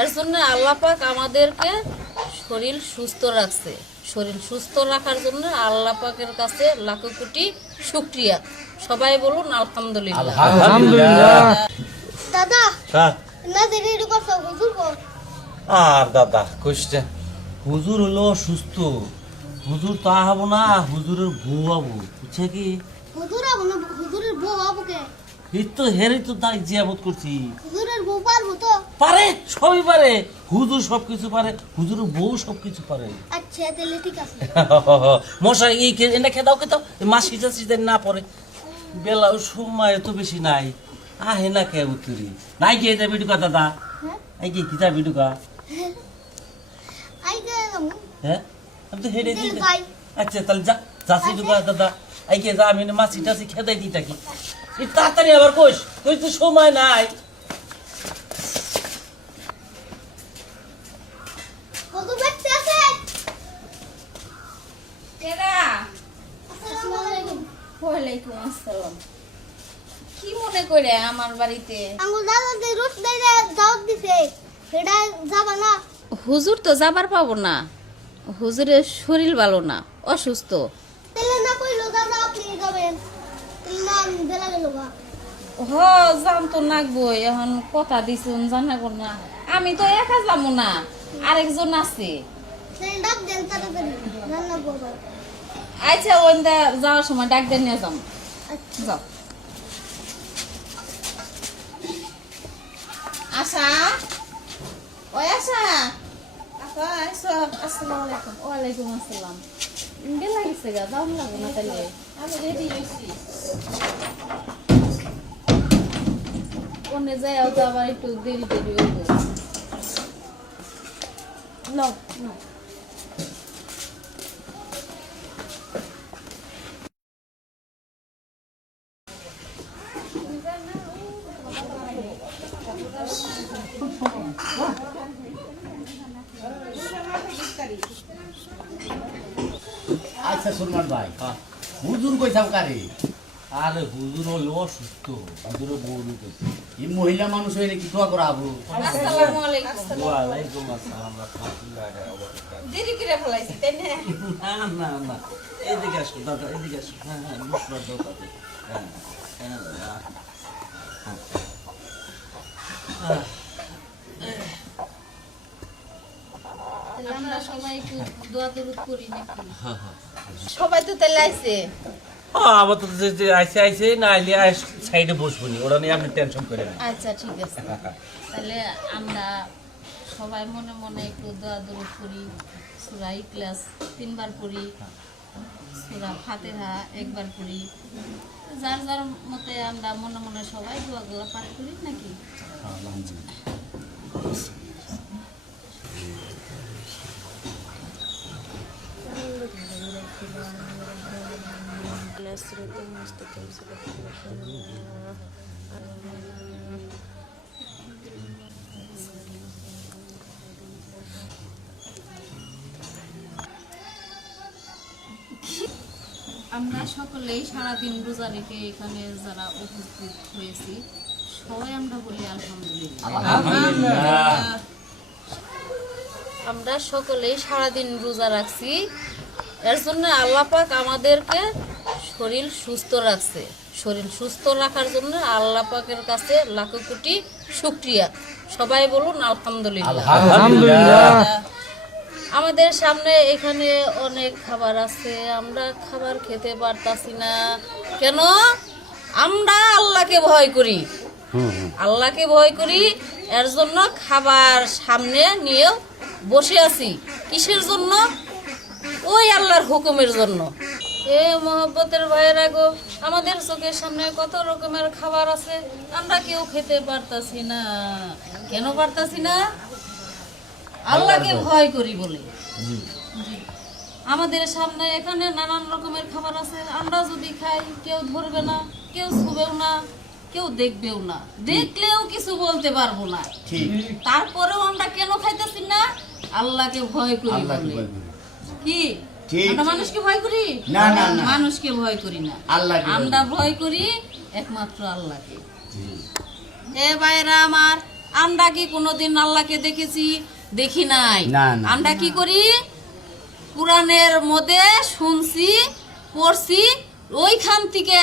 এর জন্য আল্লাহ পাক আমাদেরকে শরীর সুস্থ রাখছে। শরীর সুস্থ রাখার জন্য আল্লাহ পাকের কাছে লাখো কোটি শুক্রিয়া। সবাই বলুন আলহামদুলিল্লাহ। আলহামদুলিল্লাহ। দাদা হ্যাঁ। কো আর দাদা কইছে হুজুর হলো অসুস্থ। হুজুর তা হব না হুজুরের বউ হব। বুঝছে কি? হুজুর আবু না হুজুরের বউ আবুকে এই তো হেরে তো তাই জিয়াবত করছি। হুজুরের বউ পারব তো? পারে সবই পারে। হুজুর সবকিছু পারে হুজুরের বউ সবকিছু পারে। আচ্ছা তাহলে ঠিক আছে। মশা এই কে- এটা খেদাও খেতাও মাসি টাসি যেন না পড়ে। বেলা সময় তো বেশি নাই। আহে না কে উত্তরি নাই কে যাবি ঢুকা দাদা। হ্যাঁ? এই কি কি যাবি ঢুকা আই গে হ্যাঁ? আমি তো হেরে দিই আচ্ছা তাহলে যা। যাচ্ছি ঢুকা দাদা। এই কে যা আমি মাসি টাসি খেদাই দিই থাকি তাড়াতাড়ি আবার কোষ তুই তো সময় নাই। কি মনে করে আমার বাড়িতে? হুজুর তো যাবার পাবো না। হুজুরের শরীর ভালো না অসুস্থ তাহলে না কইলো দাদা আপনি যাবেন তাহলে না আমি বেলা গেল গা হ যাম তো নাকবই এখন কথা দিছুন জানাব না। আমি তো একা যাব না আরেকজন আছে। দেন আচ্ছা ওইটা যাওয়ার সময় ডাক দিয়ে নিয়ে যাম আচ্ছা। যাও। আশা? ওই আশা? আশা আসসালামু আলাইকুম। ওয়ালাইকুম আসসালাম। বেলা গেছে গা না তাহলে আমি রেডি হয়েছি ওনে যাই তো আবার একটু দেরি দেরি হইব নাও নাও আচ্ছা সুরমান ভাই। হুজুর কইতাম কারে আরে? হুজুর হলো অসুস্থ। হুজুরের বউ ঢুকেছে এই মহিলা মানুষ হইলে কি দোয়া করা আবু? আসসালামু আলাইকুম। ওয়ালাইকুম আসসালাম রাহমাতুল্লাহি ওয়া বারাকাতুহু। দেরি করে ফেলাইছি তাই না? না না না। এদিকে আসো দাদা এদিকে আসো। হ্যাঁ হ্যাঁ মুসবার দাও হ্যাঁ হ্যাঁ হ্যাঁ। আমরা সবাই একটু দোয়া দরুদ করি নাকি? হ্যাঁ, হ্যাঁ। সবাই তো তাহলে আইছে। আবার তো যে- যে আইসে আইসে না আইলে সাইডে বসবো নি ওরা নিয়ে আপনি টেনশন করে আচ্ছা ঠিক আছে। তাহলে আমরা সবাই মনে মনে একটু দোয়া দরুদ করি সুরা তিনবার পড়ি সুরা ফাতেহা একবার পড়ি। যার যার মতে আমরা মনে মনে সবাই দোয়াগুলো পাঠ করি নাকি? আমরা সকলেই সারাদিন রোজা রেখে এখানে যারা উপস্থিত হয়েছি, সবাই আমরা বলি আলহামদুলিল্লাহ। আমরা সকলেই সারাদিন রোজা রাখছি। এর জন্য আল্লাহ পাক আমাদেরকে শরীর সুস্থ রাখছে। শরীর সুস্থ রাখার জন্য আল্লাহ পাকের কাছে লাখো কোটি শুক্রিয়া। সবাই বলুন আলহামদুলিল্লাহ। আমাদের সামনে এখানে অনেক খাবার আছে। আমরা খাবার খেতে পারতাছি না। কেন? আমরা আল্লাহকে ভয় করি। আল্লাহকে ভয় করি এর জন্য খাবার সামনে নিয়ে বসে আছি। কিসের জন্য? ওই আল্লাহর হুকুমের জন্য। এ মহব্বতের ভাইয়েরা গো আমাদের চোখের সামনে কত রকমের খাবার আছে আমরা কেউ খেতে পারতাছি না। কেন পারতাছি না? আল্লাহকে ভয় করি বলে। আমাদের সামনে এখানে নানান রকমের খাবার আছে আমরা যদি খাই কেউ ধরবে না কেউ ছুবেও না কেউ দেখবেও না। দেখলেও কিছু বলতে পারব না। তারপরেও আমরা কেন খাইতেছি না? আল্লাহকে ভয় করি বলে। কি। আমরা মানুষকে ভয় করি? না, না, না। মানুষকে ভয় করি না। আল্লাহকে আমরা ভয় করি একমাত্র আল্লাহকে। এ ভাইরা আমার আমরা কি কোনোদিন আল্লাহকে দেখেছি? দেখি নাই। আমরা কি করি? কোরআনের মধ্যে শুনছি পড়ছি ওইখান থেকে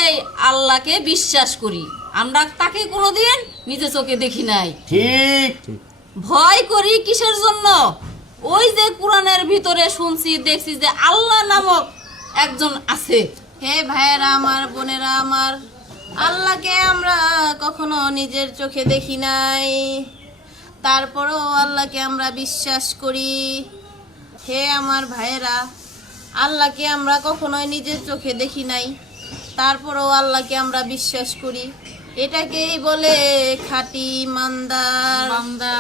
আল্লাহকে বিশ্বাস করি। আমরা তাকে কোনোদিন নিজে চোখে দেখি নাই। ঠিক। ভয় করি কিসের জন্য? ওই যে কোরআনের ভিতরে শুনছি, দেখছি যে আল্লাহ নামক একজন আছে। হে ভাইয়েরা আমার, বোনেরা আমার, আল্লাহকে আমরা কখনো নিজের চোখে দেখি নাই। তারপরেও আল্লাহকে আমরা বিশ্বাস করি। হে আমার ভাইয়েরা, আল্লাহকে আমরা কখনোই নিজের চোখে দেখি নাই। তারপরেও আল্লাহকে আমরা বিশ্বাস করি। এটাকেই বলে খাঁটি ইমানদার বান্দা